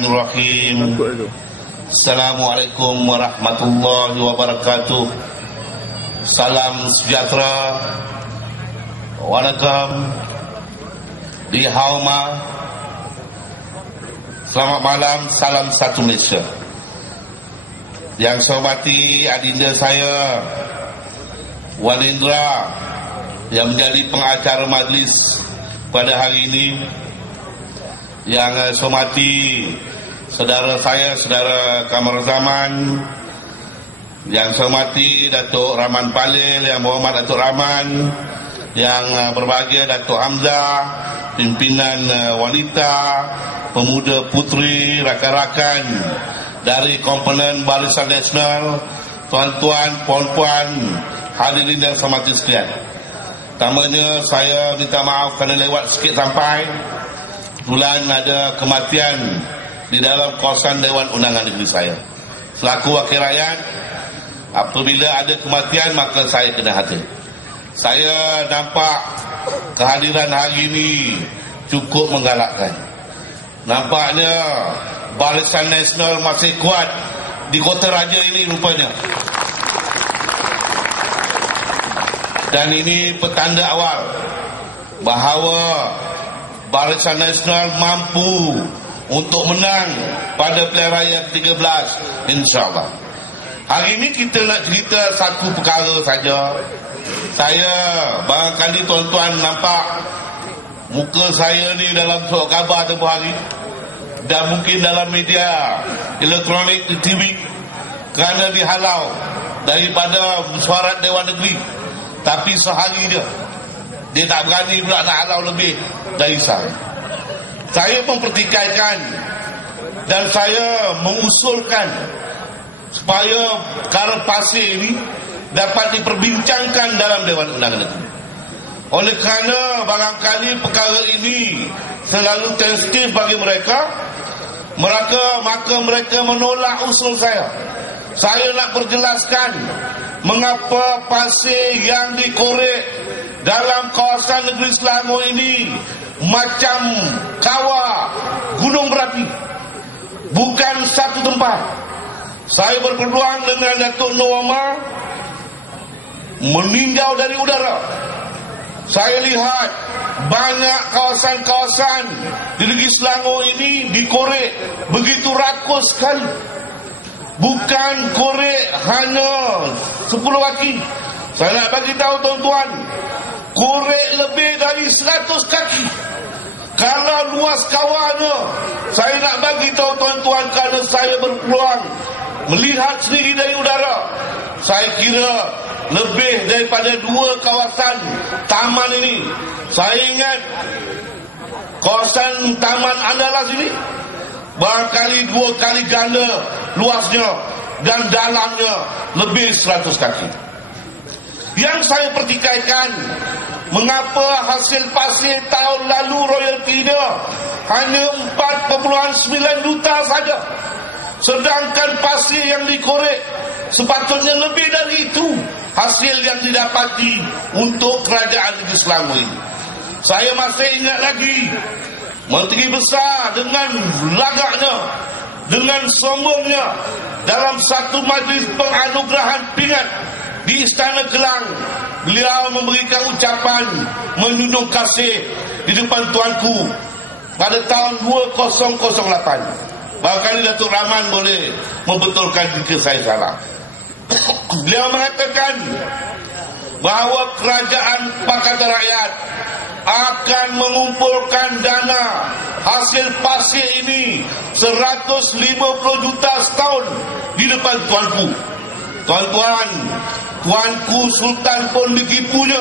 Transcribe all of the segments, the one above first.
Bismillahirrahmanirrahim. Assalamualaikum warahmatullahi wabarakatuh. Salam sejahtera. Waalaikum. Di Hauma. Selamat malam. Salam satu Malaysia. Yang saya hormati adinda saya Walindra yang menjadi pengacara majlis pada hari ini. Yang saya hormati saudara saya, saudara Kamar Zaman. Yang saya hormati Datuk Rahman Palil, yang berhormat Datuk Rahman. Yang berbahagia Datuk Hamzah, pimpinan wanita, pemuda putri, rakan-rakan dari komponen Barisan Nasional, tuan-tuan, puan-puan, hadirin yang saya hormati sekalian. Pertamanya saya minta maaf kerana lewat sikit sampai. Kebetulan ada kematian di dalam kawasan Dewan Undangan negeri saya. Selaku wakil rakyat, apabila ada kematian maka saya kena hadir. Saya nampak kehadiran hari ini cukup menggalakkan. Nampaknya Barisan Nasional masih kuat di Kota Raja ini rupanya. Dan ini petanda awal bahawa Barisan Nasional mampu untuk menang pada pilihan raya ke-13, insyaAllah. Hari ini kita nak cerita satu perkara saja. Saya, barangkali tuan-tuan nampak muka saya ni dalam surat khabar tempoh hari dan mungkin dalam media elektronik di TV kerana dihalau daripada mesyuarat Dewan Negeri. Tapi sehari dia tak berani pula nak halau lebih dari saya. Saya mempertikaikan dan saya mengusulkan supaya perkara pasir ini dapat diperbincangkan dalam Dewan Undangan Negeri. Oleh kerana barangkali perkara ini selalu sensitif bagi mereka, maka mereka menolak usul saya. Saya nak perjelaskan mengapa pasir yang dikorek dalam kawasan negeri Selangor ini macam kawah gunung berapi, bukan satu tempat. Saya berpeluang dengan Datuk Nur Omar meninjau dari udara. Saya lihat banyak kawasan-kawasan di negeri Selangor ini dikorek begitu rakus sekali. Bukan korek hanya 10 kaki. Saya nak bagi tahu tuan-tuan, korek lebih dari 100 kaki. Kalau luas kawahnya, saya nak bagi tahu tuan-tuan kerana saya berpeluang melihat sendiri dari udara. Saya kira lebih daripada 2 kawasan taman ini. Saya ingat kawasan Taman Andalas ini barangkali 2 kali ganda luasnya dan dalamnya lebih 100 kaki. Yang saya pertikaikan, mengapa hasil pasir tahun lalu royaltinya hanya 4.9 juta saja, sedangkan pasir yang dikorek sepatutnya lebih dari itu hasil yang didapati untuk kerajaan negeri Selangor ini. Saya masih ingat lagi Menteri Besar dengan lagaknya, dengan sombongnya dalam satu majlis penganugerahan pingat di Istana Kelang, beliau memberikan ucapan menjunjung kasih di depan tuanku pada tahun 2008. Barangkali Datuk Rahman boleh membetulkan jika saya salah. Beliau mengatakan bahawa kerajaan Pakatan Rakyat akan mengumpulkan dana hasil pasir ini 150 juta setahun di depan tuanku. Tuan-tuan, tuanku Sultan pun ditipunya.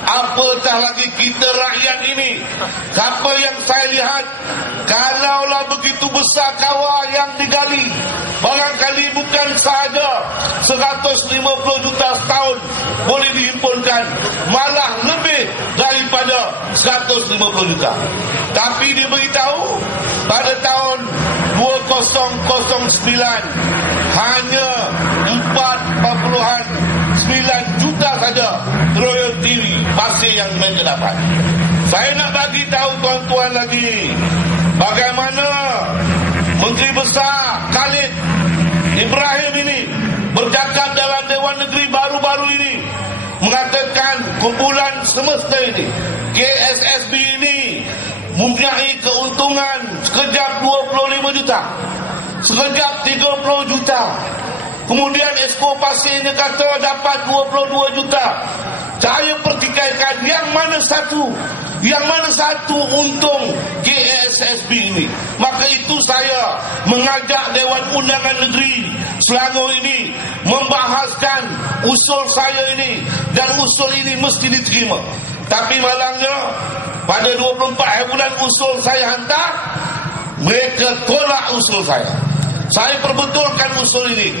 Apatah lagi kita rakyat ini. Apa yang saya lihat, kalaulah begitu besar kawah yang digali, barangkali bukan sahaja 150 juta setahun boleh dihimpunkan, malah lebih daripada 150 juta. Tapi dia beritahu pada tahun 2009 hanya 4.9 juta saja royalti pasir yang mereka dapat. Saya nak bagi tahu tuan-tuan lagi bagaimana kumpulan semesta ini, KSSB ini mempunyai keuntungan sekejap 25 juta, sekejap 30 juta. Kemudian Esko Pasirnya kata dapat 22 juta. Saya pertikaikan yang mana satu untung KSSB ini. Maka itu saya mengajak Dewan Undangan Negeri Selangor ini membahaskan usul saya ini, dan usul ini mesti diterima. Tapi malangnya pada 24 bulan usul saya hantar, mereka tolak usul saya. Saya perbetulkan usul ini.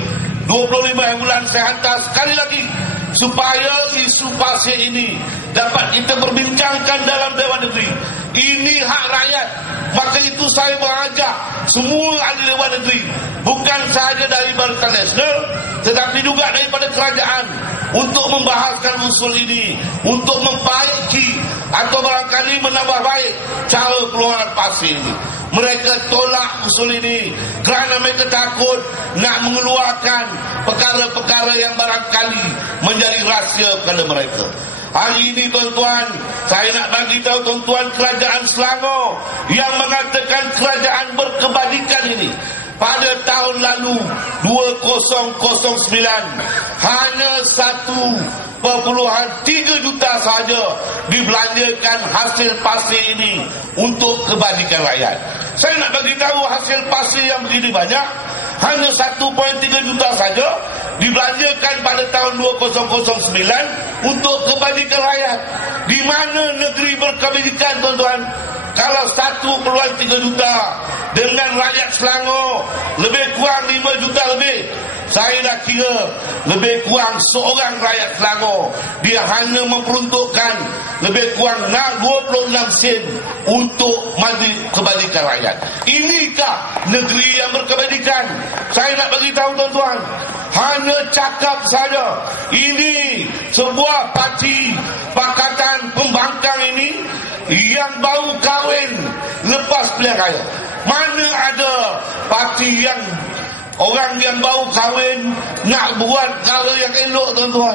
25 bulan saya hantar sekali lagi supaya isu pasir ini dapat kita perbincangkan dalam Dewan Negeri. Ini hak rakyat. Maka itu saya mengajak semua ahli Dewan Negeri, bukan sahaja dari Barisan Nasional tetapi juga daripada kerajaan, untuk membahaskan usul ini, untuk memperbaiki atau barangkali menambah baik cara keluaran pasir ini. Mereka tolak usul ini kerana mereka takut nak mengeluarkan perkara-perkara yang barangkali menjadi rahsia kepada mereka. Hari ini tuan-tuan, saya nak bagi tahu tuan-tuan, kerajaan Selangor yang mengatakan kerajaan berkebajikan ini pada tahun lalu 2009 hanya 1,3 juta saja dibelanjakan hasil pasir ini untuk kebajikan rakyat. Saya nak bagi tahu hasil pasir yang begini banyak hanya 1,3 juta saja dibelanjakan pada tahun 2009 untuk kebajikan rakyat. Di mana negeri berkebajikan tuan-tuan? Kalau 1,3 juta dengan rakyat Selangor lebih kurang 5 juta lebih, saya dah kira lebih kurang seorang rakyat Selangor dia hanya memperuntukkan lebih kurang 26 sen untuk maju kebajikan rakyat. Inikah negeri yang berkebajikan? Saya nak bagi tahu tuan-tuan, hanya cakap saja. Ini sebuah parti Pakatan Pembangkang ini yang baru kahwin lepas pilihan raya. Mana ada parti yang orang yang baru kahwin nak buat perkara yang elok tuan-tuan.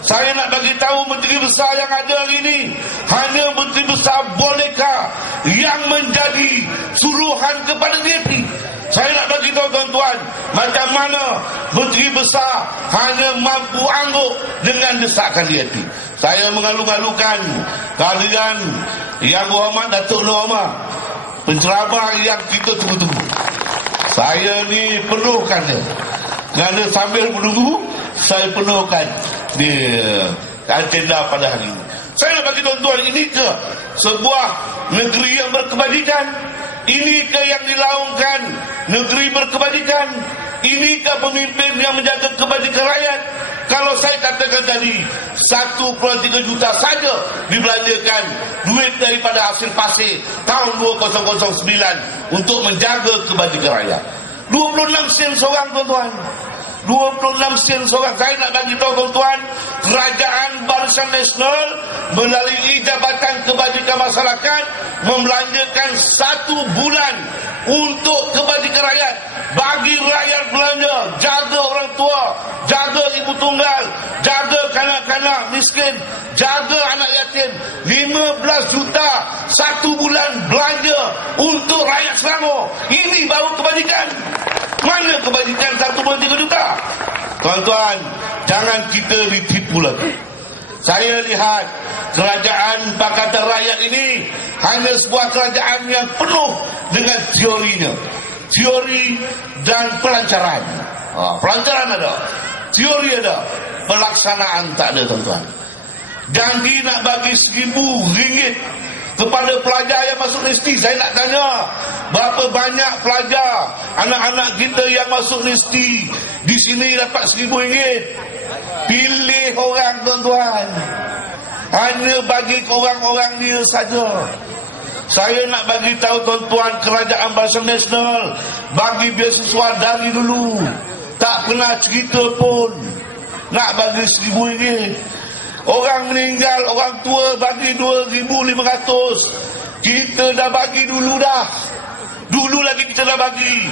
Saya nak bagi tahu menteri besar yang ada hari ini hanya menteri besar boneka yang menjadi suruhan kepada DAP. Saya nak bagi tahu tuan-tuan macam mana menteri besar hanya mampu angguk dengan desakan DAP. Saya mengalu-alukan kalian yang berhormat Datuk Nur Omar, penceramah yang kita tunggu-tunggu. Saya ni penuhkan dia. Kerana sambil menunggu, saya penuhkan dia agenda pada hari ini. Saya nak bagi tuan-tuan, ini ke sebuah negeri yang berkebajikan? Ini ke yang dilaungkan negeri berkebajikan? Ini ke pemimpin yang menjaga kebajikan rakyat? Kalau saya katakan tadi 1,3 juta saja dibelanjakan duit daripada hasil pasir tahun 2009 untuk menjaga kebajikan rakyat. 26 sen seorang tuan-tuan. 26 sen seorang. Saya nak bagi tahu tuan-tuan, kerajaan Barisan Nasional melalui Jabatan Kebajikan Masyarakat membelanjakan 1 bulan untuk kebajikan rakyat. Bagi rakyat belanja, jaga orang tua, jaga ibu tunggal, jaga kanak-kanak miskin, jaga anak yatim. 15 juta 1 bulan belanja untuk rakyat Selangor. Ini baru kebajikan. Mana kebajikan 1,3 juta? Tuan-tuan, jangan kita ditipu lagi. Saya lihat kerajaan Pakatan Rakyat ini hanya sebuah kerajaan yang penuh dengan teorinya. Teori dan pelancaran. Pelancaran ada, teori ada, pelaksanaan tak ada tuan-tuan. Janji nak bagi RM1,000 kepada pelajar yang masuk universiti. Saya nak tanya, berapa banyak pelajar anak-anak kita yang masuk universiti di sini dapat RM1,000? Pilih orang tuan-tuan, hanya bagi ke orang-orang dia saja. Saya nak bagi tahu tuan-tuan, kerajaan Barisan Nasional bagi beasiswa dari dulu, tak pernah cerita pun nak bagi RM1,000. Orang meninggal, orang tua bagi 2,500. Kita dah bagi dulu dah. Dulu lagi kita dah bagi.